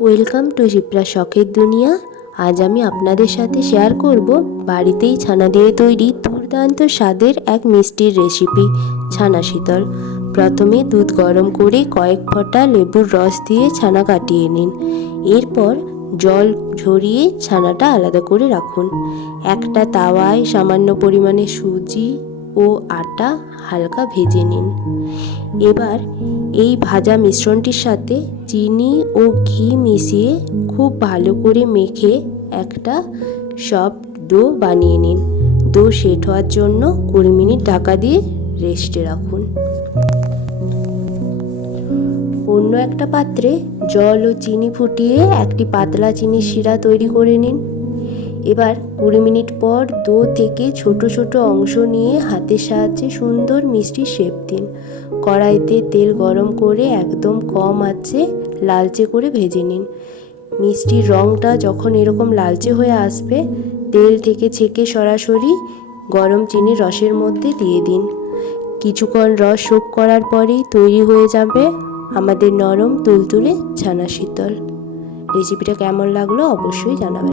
Welcome to Shipra শখের দুনিয়া। আজ আমি আপনাদের সাথে শেয়ার করব বাড়িতেই ছানা দিয়ে তৈরি দুর্দান্ত স্বাদের এক মিষ্টির রেসিপি, ছানা শীতল। প্রথমে দুধ গরম করে কয়েক ফোঁটা লেবুর রস দিয়ে ছানা কাটিয়ে নিন। এরপর জল ঝরিয়ে ছানাটা আলাদা করে রাখুন। একটা তাওয়ায় সামান্য পরিমাণে সুজি ও আটা হালকা ভেজে নিন। এবার এই ভাজা মিশ্রণটির সাথে চিনি ও ঘি মিশিয়ে খুব ভালো করে মেখে একটা সফট ডো বানিয়ে নিন। ডো সেট হওয়ার জন্য 20 মিনিট ঢাকা দিয়ে রেস্টে রাখুন। অন্য একটা পাত্রে জল ও চিনি ফুটিয়ে একটি পাতলা চিনির শিরা তৈরি করে নিন। এবার 20 মিনিট পর ডো থেকে ছোট ছোট অংশ নিয়ে হাতের সাহায্যে সুন্দর মিষ্টি শেপ দিন। কড়াইতে তেল গরম করে একদম কম আঁচে লালচে করে ভেজে নিন। মিষ্টির রঙটা যখন এরকম লালচে হয়ে আসবে, তেল থেকে ছেঁকে সরাসরি গরম চিনির রসের মধ্যে দিয়ে দিন। কিছুক্ষণ রস শোক করার পরেই তৈরি হয়ে যাবে আমাদের নরম তুলতুলে ছানা শীতল। রেসিপিটা কেমন লাগলো অবশ্যই জানাবেন।